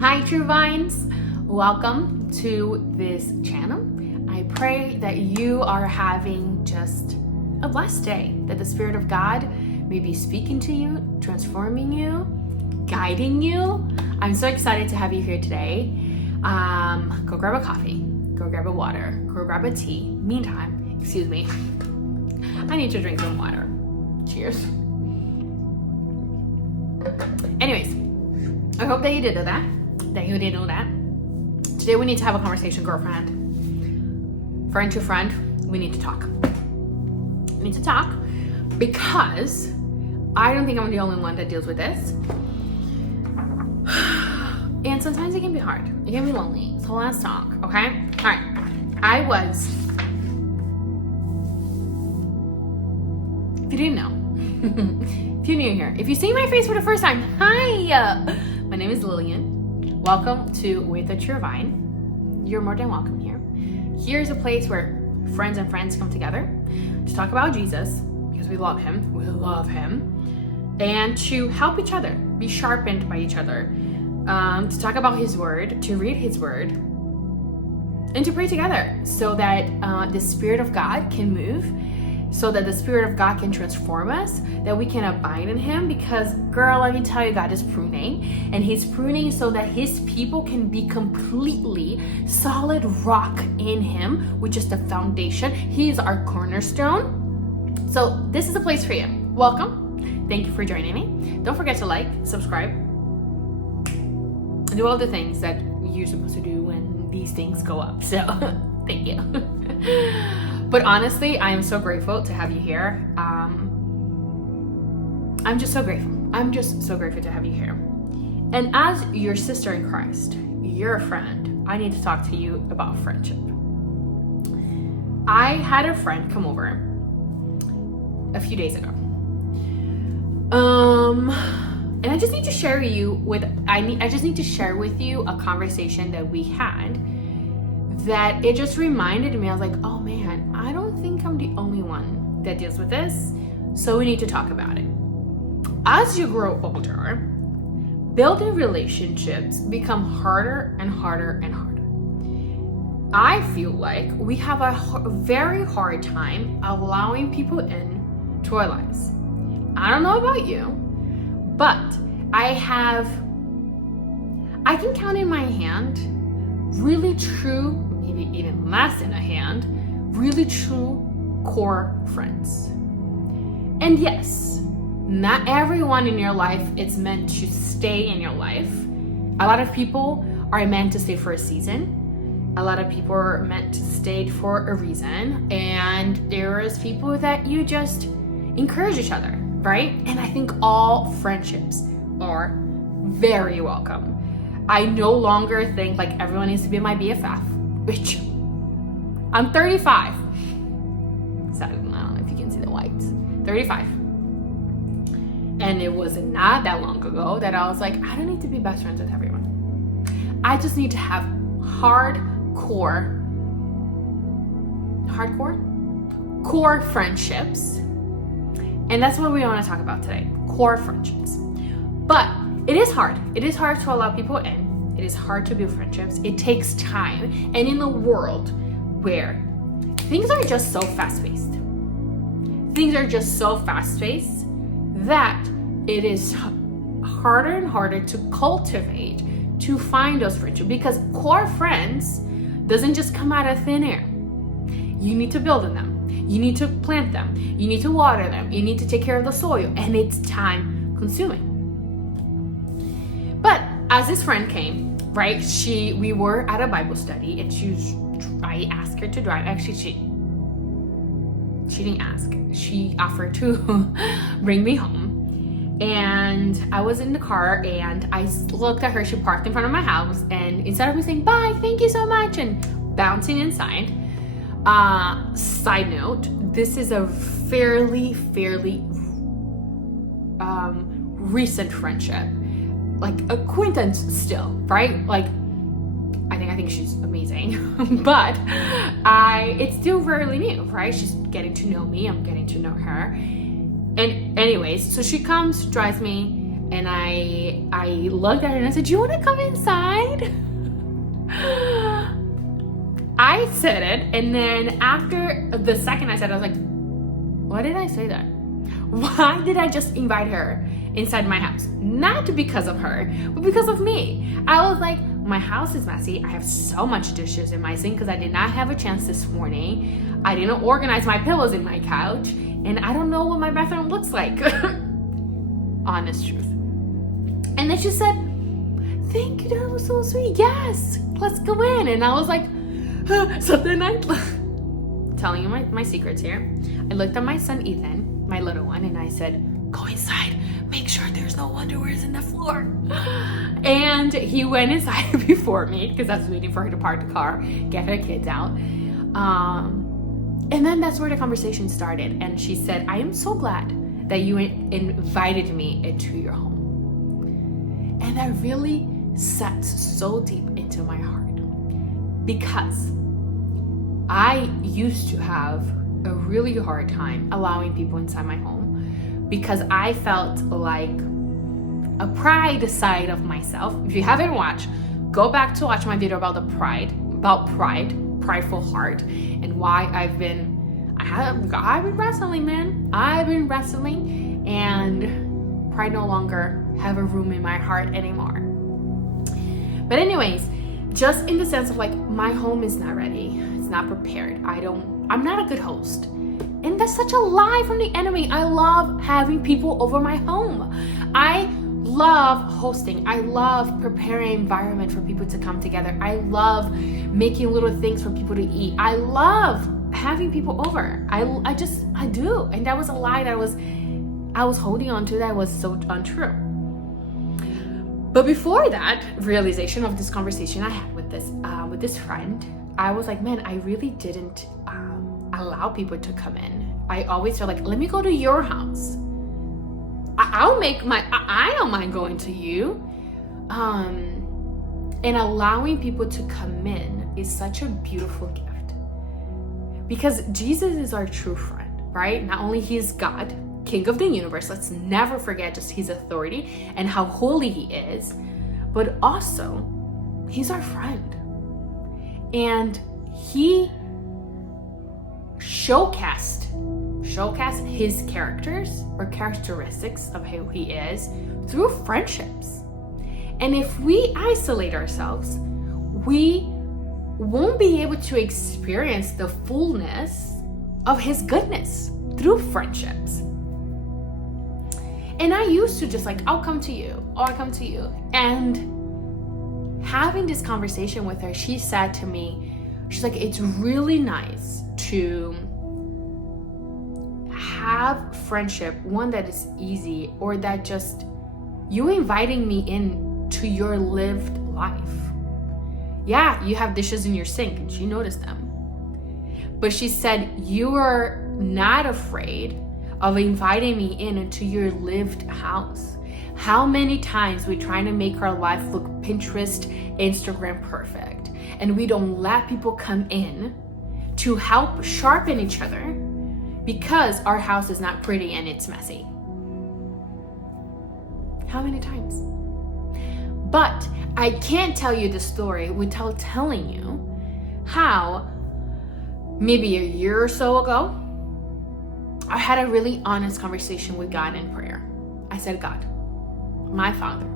Hi, True Vines. Welcome to this channel. I pray that you are having just a blessed day, that the Spirit of God may be speaking to you, transforming you, guiding you. I'm so excited to have you here today. Go grab a coffee, go grab a water, go grab a tea. Meantime, excuse me, I need to drink some water. Cheers. Anyways, I hope that you did that. Today we need to have a conversation, girlfriend. Friend to friend, we need to talk. We need to talk because I don't think I'm the only one that deals with this. And sometimes it can be hard. It can be lonely. So let's talk, okay? All right. If you didn't know, if you're new here, if you see my face for the first time, hi! My name is Lillian. Welcome to With a True Vine. You're more than welcome here. Here's a place where friends and friends come together to talk about Jesus because we love him. We love him. And to help each other, be sharpened by each other, to talk about his word, to read his word, and to pray together so that the Spirit of God can move, so that the Spirit of God can transform us, that we can abide in him. Because, girl, let me tell you, God is pruning, and he's pruning so that his people can be completely solid rock in him, which is the foundation. He is our cornerstone. So this is a place for you. Welcome. Thank you for joining me. Don't forget to like, subscribe, and do all the things that you're supposed to do when these things go up. So thank you. But honestly, I am so grateful to have you here. I'm just so grateful. I'm just so grateful to have you here. And as your sister in Christ, your friend, I need to talk to you about friendship. I had a friend come over a few days ago. And I just need to share with you a conversation that we had that it just reminded me. I was like, oh man, I don't think I'm the only one that deals with this. So we need to talk about it. As you grow older, building relationships become harder and harder and harder. I feel like we have a very hard time allowing people in to our lives. I don't know about you, but I can count in my hand really true, maybe even less than a hand, really true core friends. And yes, not everyone in your life is meant to stay in your life. A lot of people are meant to stay for a season. A lot of people are meant to stay for a reason. And there is people that you just encourage each other, right? And I think all friendships are very welcome. I no longer think like everyone needs to be my BFF, which I'm 35. So I don't know if you can see the whites. 35. And it was not that long ago that I was like, I don't need to be best friends with everyone. I just need to have core friendships. And that's what we want to talk about today, core friendships. But it is hard. It is hard to allow people in. It is hard to build friendships. It takes time. And in a world where things are just so fast-paced, that it is harder and harder to cultivate, to find those friendships. Because core friends doesn't just come out of thin air. You need to build on them. You need to plant them. You need to water them. You need to take care of the soil. And it's time consuming. But as this friend came, right, we were at a Bible study, and I asked her to drive. Actually, she didn't ask. She offered to bring me home. And I was in the car, and I looked at her. She parked in front of my house, and instead of me saying, bye, thank you so much, and bouncing inside, side note, this is a fairly recent friendship. Like acquaintance still, right? Like I think she's amazing, but it's still fairly new, right? She's getting to know me, I'm getting to know her. And anyways, so she comes, drives me, And I looked at her and I said, "Do you want to come inside?" I said it, and then after the second I said it, I was like, why did I say that? Why did I just invite her inside my house? Not because of her, but because of me. I was like, my house is messy. I have so much dishes in my sink because I did not have a chance this morning. I didn't organize my pillows in my couch, and I don't know what my bathroom looks like. Honest truth. And then she said, "Thank you, that was so sweet. Yes, let's go in." And I was like, so then I, telling you my secrets here, I looked at my son Ethan, my little one, and I said, "Go inside, make sure there's no underwears in the floor." And he went inside before me because I was waiting for her to park the car, get her kids out. And then that's where the conversation started. And she said, "I am so glad that you invited me into your home." And that really sat so deep into my heart, because I used to have a really hard time allowing people inside my home because I felt like a pride side of myself. If you haven't watched, go back to watch my video about prideful heart, and why I've been wrestling, man. I've been wrestling, and pride no longer have a room in my heart anymore. But anyways, just in the sense of like, my home is not ready. It's not prepared. I'm not a good host. And that's such a lie from the enemy. I love having people over my home. I love hosting. I love preparing an environment for people to come together. I love making little things for people to eat. I love having people over. I do. And that was a lie that I was holding on to, that was so untrue. But before that realization of this conversation I had with this friend, I was like, man, I really didn't allow people to come in. I always felt like, let me go to your house. I don't mind going to you. And allowing people to come in is such a beautiful gift, because Jesus is our true friend, right? Not only he is God, King of the universe, let's never forget just his authority and how holy he is, but also he's our friend. And he showcased his characters or characteristics of who he is through friendships. And if we isolate ourselves, we won't be able to experience the fullness of his goodness through friendships. And I used to just like, I'll come to you, or I'll come to you. And having this conversation with her, she said to me, she's like, it's really nice to have friendship, one that is easy, or that just you inviting me in to your lived life. Yeah, you have dishes in your sink, and she noticed them. But she said, you are not afraid of inviting me into your lived house. How many times we trying to make our life look Pinterest, Instagram perfect, and we don't let people come in to help sharpen each other because our house is not pretty and it's messy. How many times? But I can't tell you the story without telling you how maybe a year or so ago, I had a really honest conversation with God in prayer. I said, God, my Father,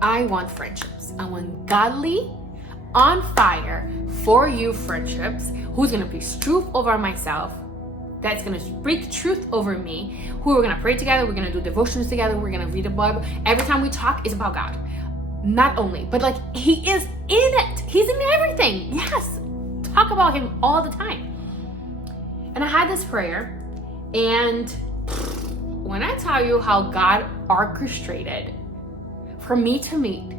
I want friendships. I want godly, on fire for you friendships, who's gonna speak truth over myself, that's gonna speak truth over me, who we're gonna pray together, we're gonna do devotions together, we're gonna read the Bible. Every time we talk, it's about God. Not only, but like he is in it. He's in everything. Yes. Talk about him all the time. And I had this prayer, and when I tell you how God orchestrated for me to meet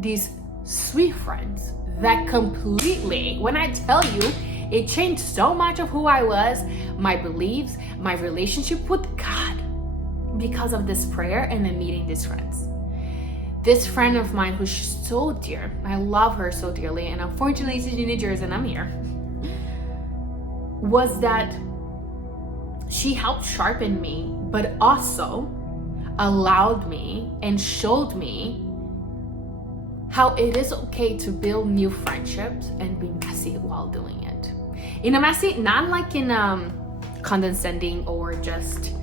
these sweet friends that completely, when I tell you, it changed so much of who I was, my beliefs, my relationship with God, because of this prayer and then meeting these friends. This friend of mine who's so dear, I love her so dearly, and unfortunately she's in New Jersey and I'm here, was that she helped sharpen me, but also allowed me and showed me how it is okay to build new friendships and be messy while doing it. In a messy, not like in a condescending or just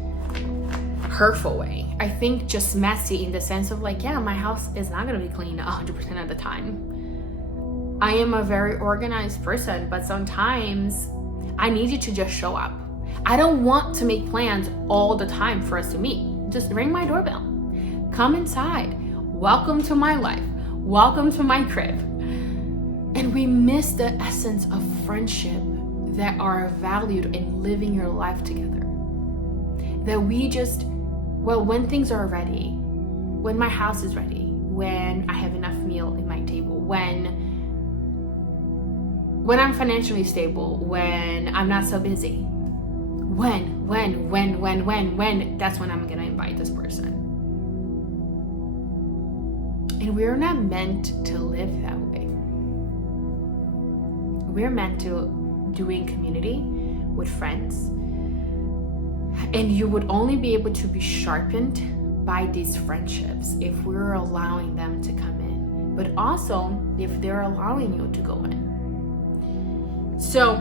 hurtful way. I think just messy in the sense of like, yeah, my house is not gonna be clean 100% of the time. I am a very organized person, but sometimes I need you to just show up. I don't want to make plans all the time for us to meet. Just ring my doorbell. Come inside. Welcome to my life. Welcome to my crib. And we miss the essence of friendship that are valued in living your life together. That we just, well, when things are ready, when my house is ready, when I have enough meal in my table, when I'm financially stable, when I'm not so busy, when, that's when I'm gonna invite this person. And we're not meant to live that way. We're meant to do in community with friends. And you would only be able to be sharpened by these friendships if we're allowing them to come in, but also if they're allowing you to go in. So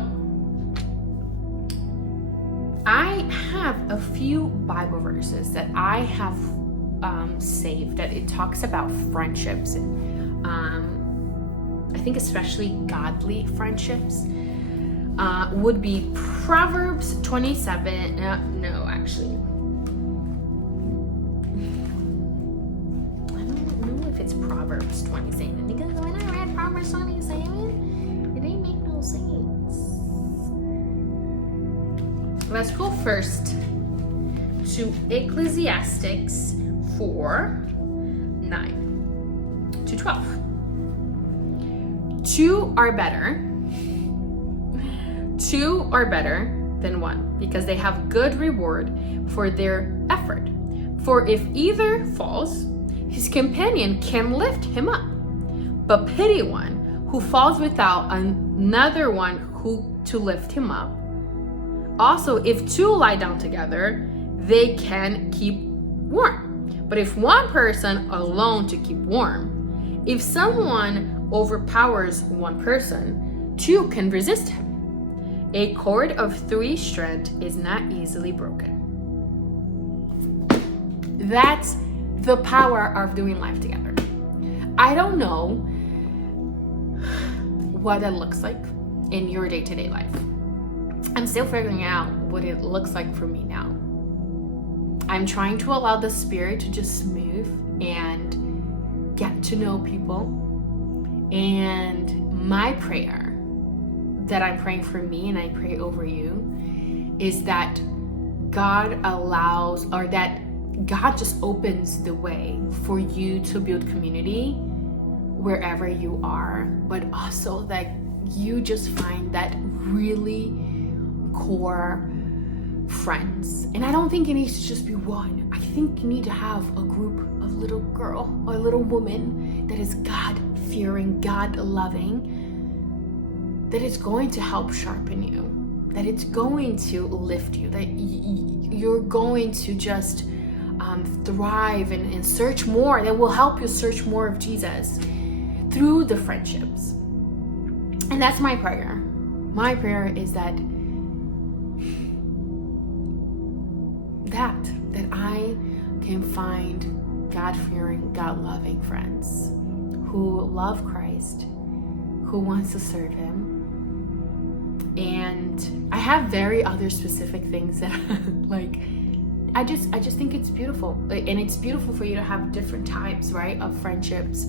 I have a few Bible verses that I have saved that it talks about friendships, and I think especially godly friendships would be Proverbs 27. No, actually, I don't know if it's Proverbs 27 because when I read Proverbs 27, it didn't make no sense. Let's go first to Ecclesiastes 4:9 to 12. Two are better than one, because they have good reward for their effort. For if either falls, his companion can lift him up. But pity one who falls without another one who to lift him up. Also, if two lie down together, they can keep warm. But if one person alone to keep warm, if someone overpowers one person, two can resist him. A cord of 3 strands is not easily broken. That's the power of doing life together. I don't know what that looks like in your day-to-day life. I'm still figuring out what it looks like for me now. I'm trying to allow the Spirit to just move and get to know people. And my prayer that I'm praying for me and I pray over you is that God allows, or that God just opens the way for you to build community wherever you are, but also that you just find that really core friends. And I don't think it needs to just be one. I think you need to have a group of little girl or little woman that is God-fearing, God-loving, that is going to help sharpen you, that it's going to lift you, that you're going to just thrive and search more, that will help you search more of Jesus through the friendships. And that's my prayer. My prayer is that I can find God-fearing, God-loving friends who love Christ, who wants to serve him. And I have very other specific things that like I just think it's beautiful, and it's beautiful for you to have different types, right, of friendships,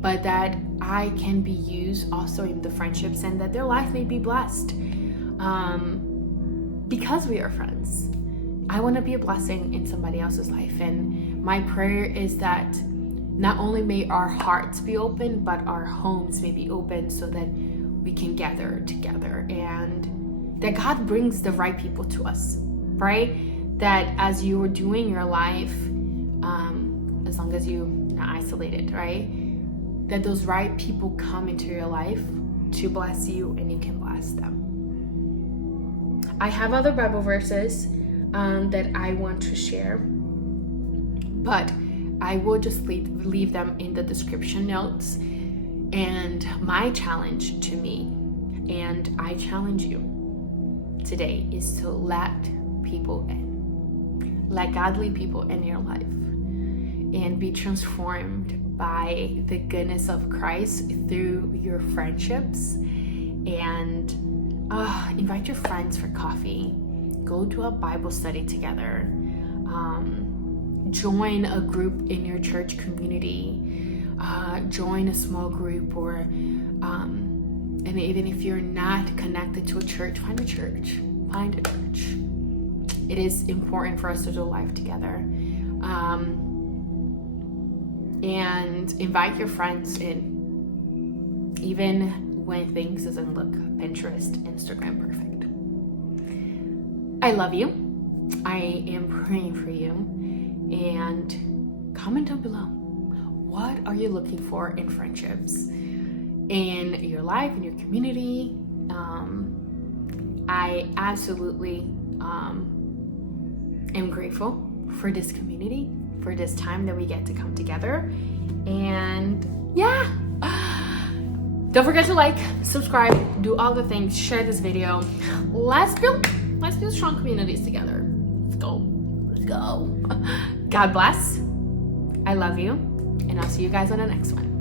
but that I can be used also in the friendships, and that their life may be blessed because we are friends. I want to be a blessing in somebody else's life, and my prayer is that not only may our hearts be open, but our homes may be open so that we can gather together, and that God brings the right people to us, right? That as you are doing your life, as long as you're not isolated, right? That those right people come into your life to bless you, and you can bless them. I have other Bible verses that I want to share. but I will just leave them in the description notes. And my challenge to me, and I challenge you today, is to let people in. Let godly people in your life and be transformed by the goodness of Christ through your friendships. And invite your friends for coffee. Go to a Bible study together. Join a group in your church community. Join a small group, or and even if you're not connected to a church, find a church. Find a church. It is important for us to do life together. And invite your friends in, even when things doesn't look Pinterest, Instagram perfect. I love you. I am praying for you. And comment down below. What are you looking for in friendships, in your life, in your community? I absolutely am grateful for this community, for this time that we get to come together. And yeah, don't forget to like, subscribe, do all the things, share this video. Let's build strong communities together. Let's go. God bless. I love you, and I'll see you guys on the next one.